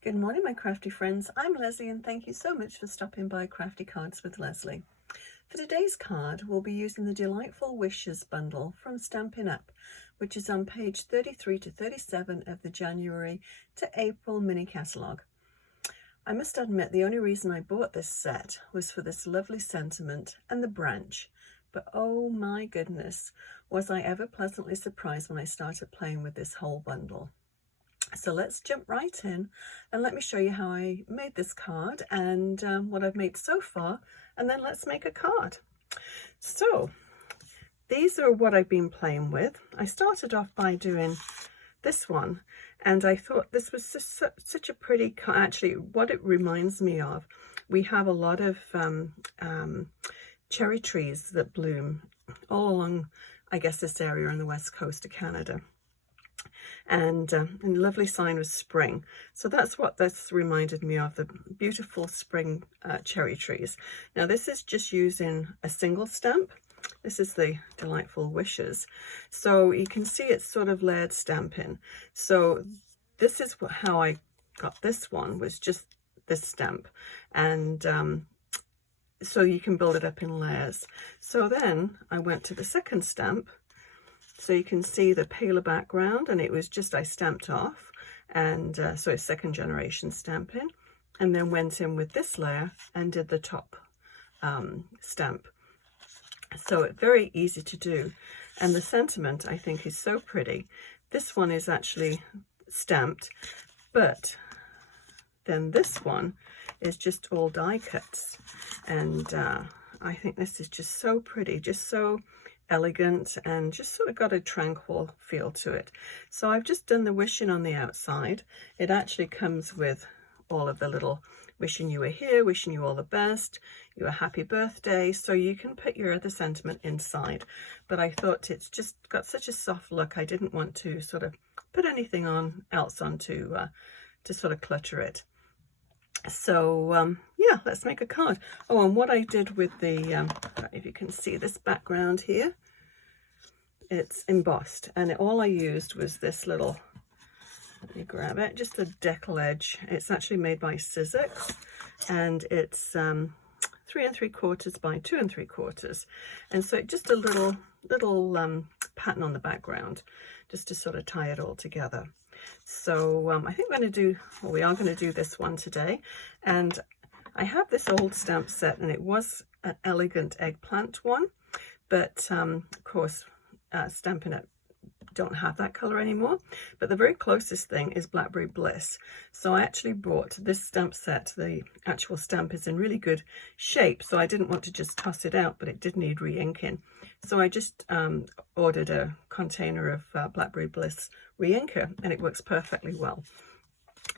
Good morning, my crafty friends. I'm Lesley, and thank you so much for stopping by Crafty Cards with Lesley. For today's card, we'll be using the Delightful Wishes bundle from Stampin' Up, which is on page 33 to 37 of the January to April mini catalogue. I must admit, the only reason I bought this set was for this lovely sentiment and the branch. But oh my goodness, was I ever pleasantly surprised when I started playing with this whole bundle. So let's jump right in and let me show you how I made this card and what I've made so far, and then let's make a card. So these are what I've been playing with. I started off by doing this one, and I thought this was such a pretty card. Actually, what it reminds me of, we have a lot of cherry trees that bloom all along, I guess, this area on the west coast of Canada. And a lovely sign of spring. So that's what this reminded me of, the beautiful spring cherry trees. Now this is just using a single stamp. This is the Delightful Wishes. So you can see it's sort of layered stamping. So this is how I got this one, was just this stamp. And so you can build it up in layers. So then I went to the second stamp. So you can see the paler background, and it was just, I stamped off, and so it's second generation stamping, and then went in with this layer and did the top stamp. So it's very easy to do, and the sentiment I think is so pretty. This one is actually stamped, but then this one is just all die cuts, and I think this is just so pretty, just so elegant, and just sort of got a tranquil feel to it. So I've just done the wishing on the outside. It actually comes with all of the little wishing you were here, wishing you all the best, you a happy birthday, so you can put your other sentiment inside. But I thought it's just got such a soft look, I didn't want to sort of put anything else on to sort of clutter it. So yeah, let's make a card. Oh, and what I did with the if you can see this background here, it's embossed, and all I used was this little, let me grab it, just a decal edge. It's actually made by Sizzix, and it's 3 3/4 by 2 3/4, and so just a little pattern on the background, just to sort of tie it all together. So I think we are going to do this one today. And I have this old stamp set, and it was an elegant eggplant one, but of course Stampin' Up don't have that color anymore. But the very closest thing is Blackberry Bliss. So I actually bought this stamp set. The actual stamp is in really good shape, so I didn't want to just toss it out, but it did need re-inking. So I just ordered a container of Blackberry Bliss re-inker, and it works perfectly well.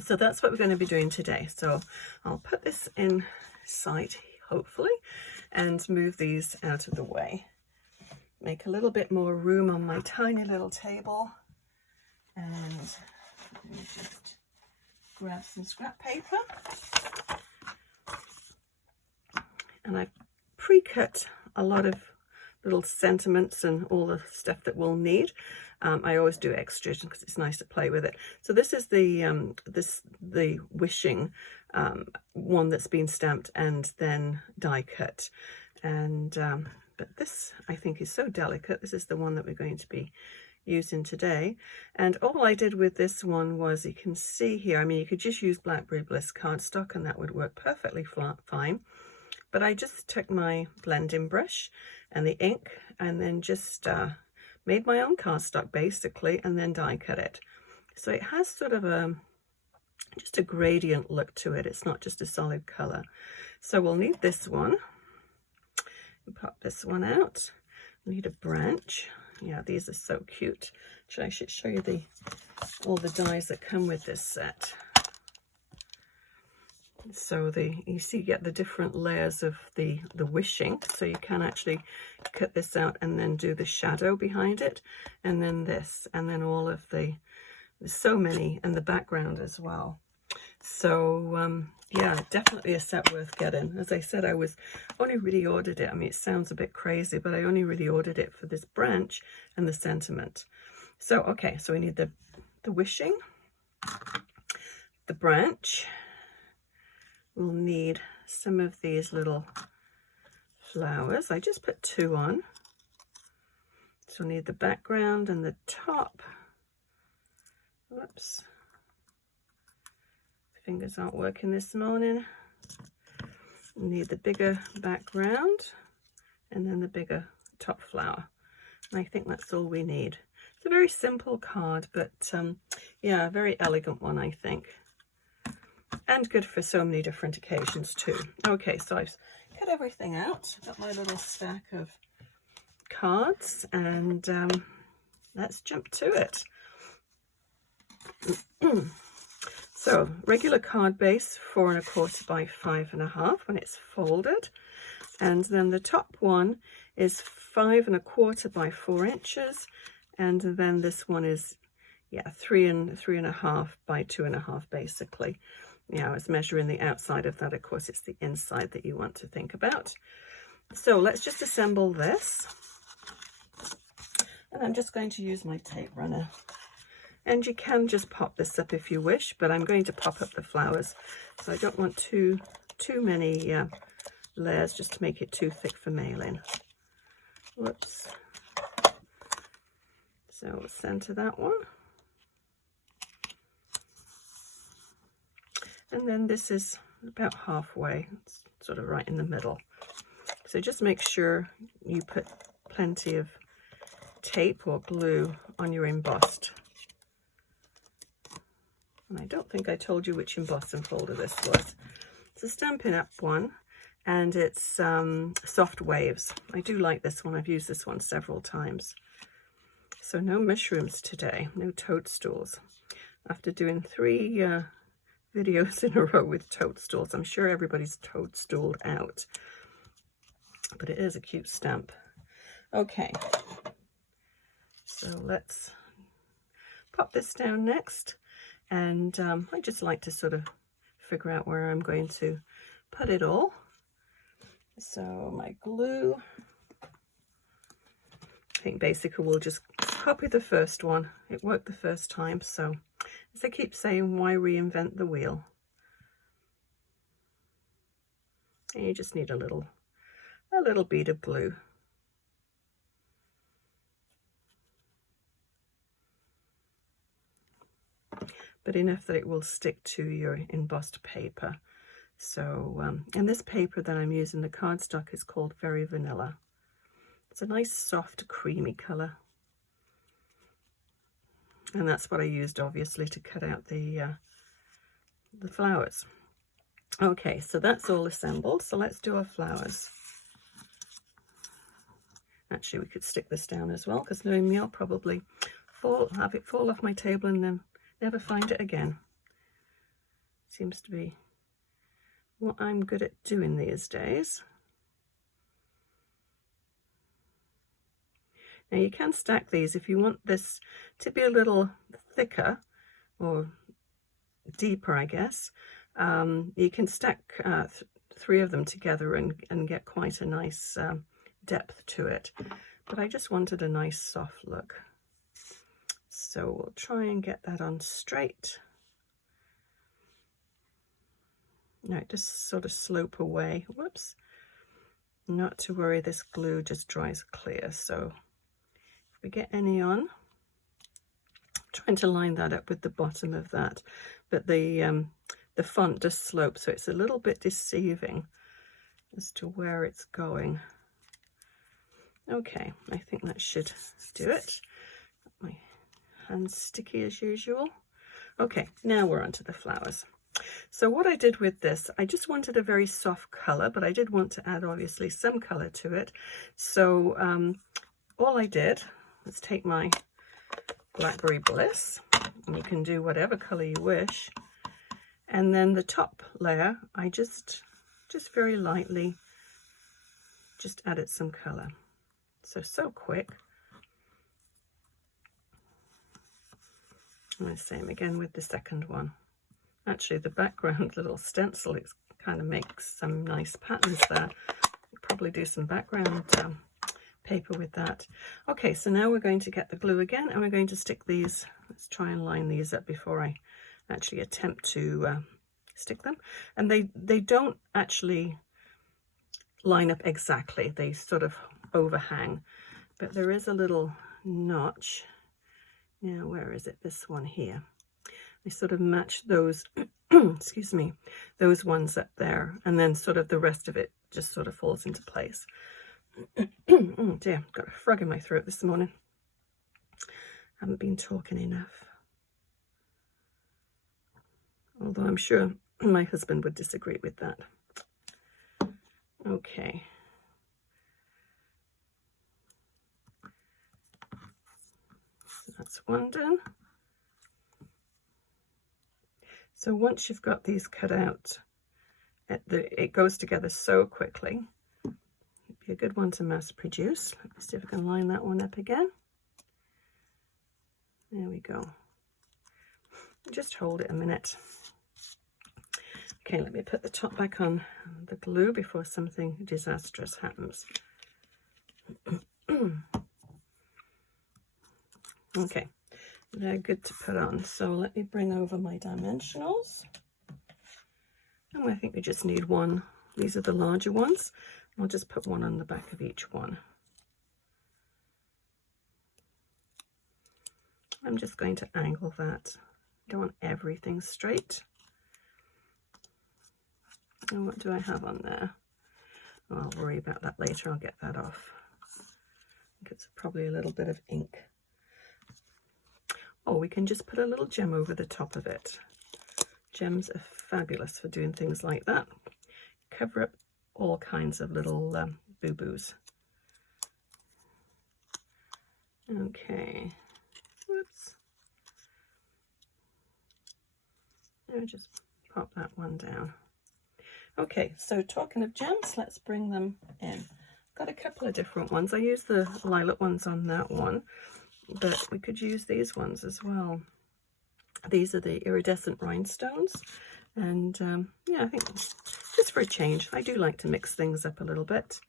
So that's what we're going to be doing today. So I'll put this in sight, hopefully, and move these out of the way. Make a little bit more room on my tiny little table, and let me just grab some scrap paper. And I've pre-cut a lot of little sentiments and all the stuff that we'll need. I always do extras because it's nice to play with it. So this is the wishing one that's been stamped and then die cut, and but this I think is so delicate. This is the one that we're going to be using today. And all I did with this one was, you can see here, I mean, you could just use Blackberry Bliss cardstock and that would work perfectly fine. But I just took my blending brush and the ink, and then just made my own cardstock basically, and then die cut it. So it has sort of just a gradient look to it. It's not just a solid color. So we'll need this one. Pop this one out. We need a branch. Yeah, these are so cute. I should show you all the dies that come with this set. So you see, you get the different layers of the wishing, so you can actually cut this out and then do the shadow behind it, and then this, and then all of there's so many, and the background as well. So yeah, definitely a set worth getting. As I said, I only really ordered it, I mean, it sounds a bit crazy, but I only really ordered it for this branch and the sentiment. So okay, so we need the wishing. the branch, we'll need some of these little flowers. I just put 2 on. So we'll need the background and the top. Whoops. Fingers aren't working this morning. We'll need the bigger background and then the bigger top flower. And I think that's all we need. It's a very simple card, but yeah, a very elegant one, I think. And good for so many different occasions too. Okay, so I've cut everything out. Got my little stack of cards, and let's jump to it. So regular card base, 4 1/4 by 5 1/2 when it's folded, and then the top one is 5 1/4 by 4 inches, and then this one is 3 1/2 by 2 1/2 basically. Yeah, I was measuring the outside of that. Of course, it's the inside that you want to think about. So let's just assemble this, and I'm just going to use my tape runner. And you can just pop this up if you wish, but I'm going to pop up the flowers, so I don't want too many layers, just to make it too thick for mailing. Whoops. So we'll center that one. And then this is about halfway, it's sort of right in the middle. So just make sure you put plenty of tape or glue on your embossed. And I don't think I told you which embossing folder this was. It's a Stampin' Up one, and it's Soft Waves. I do like this one. I've used this one several times. So no mushrooms today, no toadstools. After doing 3 videos in a row with toadstools, I'm sure everybody's toadstooled out. But it is a cute stamp. Okay, so let's pop this down next. And I just like to sort of figure out where I'm going to put it all. So my glue, I think basically we'll just copy the first one. It worked the first time, so as I keep saying, why reinvent the wheel? And you just need a little bead of glue. But enough that it will stick to your embossed paper. So, and this paper that I'm using, the cardstock, is called Very Vanilla. It's a nice, soft, creamy colour. And that's what I used, obviously, to cut out the flowers. Okay, so that's all assembled. So let's do our flowers. Actually, we could stick this down as well, because knowing me, I'll probably have it fall off my table and then never find it again. Seems to be what I'm good at doing these days. Now you can stack these if you want this to be a little thicker or deeper, I guess. You can stack 3 of them together and get quite a nice depth to it. But I just wanted a nice soft look. So we'll try and get that on straight. Now just sort of slope away. Whoops. Not to worry, this glue just dries clear. So if we get any on, I'm trying to line that up with the bottom of that. But the font does slope, so it's a little bit deceiving as to where it's going. Okay, I think that should do it. My hand's sticky as usual. Okay, now we're on to the flowers. So what I did with this, I just wanted a very soft color, but I did want to add obviously some color to it. So all I did was take my Blackberry Bliss, and you can do whatever color you wish. And then the top layer, I just very lightly just added some color. So quick. And the same again with the second one. Actually, the background little stencil, it kind of makes some nice patterns there. Probably do some background paper with that. Okay, so now we're going to get the glue again, and we're going to stick these. Let's try and line these up before I actually attempt to stick them. And they don't actually line up exactly, they sort of overhang, but there is a little notch. Now, where is it? This one here. I sort of match those, excuse me, those ones up there, and then sort of the rest of it just sort of falls into place. Oh dear, got a frog in my throat this morning. Haven't been talking enough. Although I'm sure my husband would disagree with that. Okay. So that's one done. So once you've got these cut out, it goes together so quickly. It'd be a good one to mass produce. Let me see if I can line that one up again. There we go. Just hold it a minute. Okay, let me put the top back on the glue before something disastrous happens. Okay, they're good to put on. So let me bring over my dimensionals. And I think we just need one. These are the larger ones. I'll just put one on the back of each one. I'm just going to angle that. I don't want everything straight. And what do I have on there? Oh, I'll worry about that later. I'll get that off. I think it's probably a little bit of ink. Or we can just put a little gem over the top of it. Gems are fabulous for doing things like that. Cover up all kinds of little boo-boos. Okay. Whoops. I'll just pop that one down. Okay, so talking of gems, let's bring them in. Got a couple of different ones. I used the lilac ones on that one, but we could use these ones as well. These are the iridescent rhinestones, and yeah, I think just for a change, I do like to mix things up a little bit.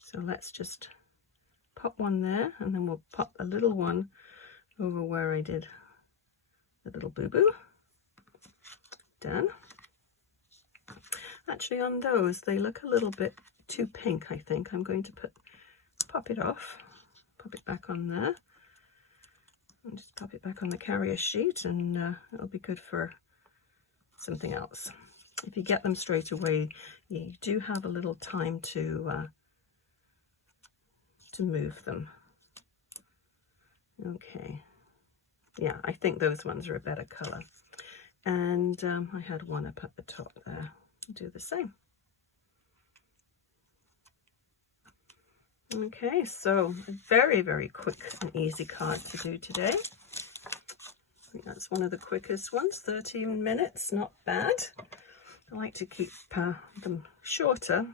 So let's just pop one there, and then we'll pop a little one over where I did the little boo-boo. Done. Actually, on those, they look a little bit too pink, I think. I'm going to pop it off, pop it back on there, and just pop it back on the carrier sheet, and it'll be good for something else. If you get them straight away, you do have a little time to move them. Okay. Yeah, I think those ones are a better color. And I had one up at the top there. I'll do the same. Okay, so a very, very quick and easy card to do today. I think that's one of the quickest ones, 13 minutes, not bad. I like to keep them shorter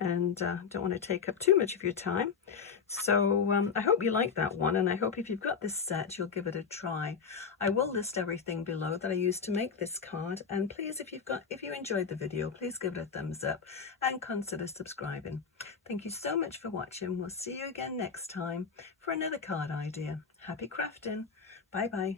and don't want to take up too much of your time. So I hope you like that one, and I hope if you've got this set, you'll give it a try. I will list everything below that I used to make this card, and please, if you enjoyed the video, please give it a thumbs up and consider subscribing. Thank you so much for watching. We'll see you again next time for another card idea. Happy crafting. Bye bye.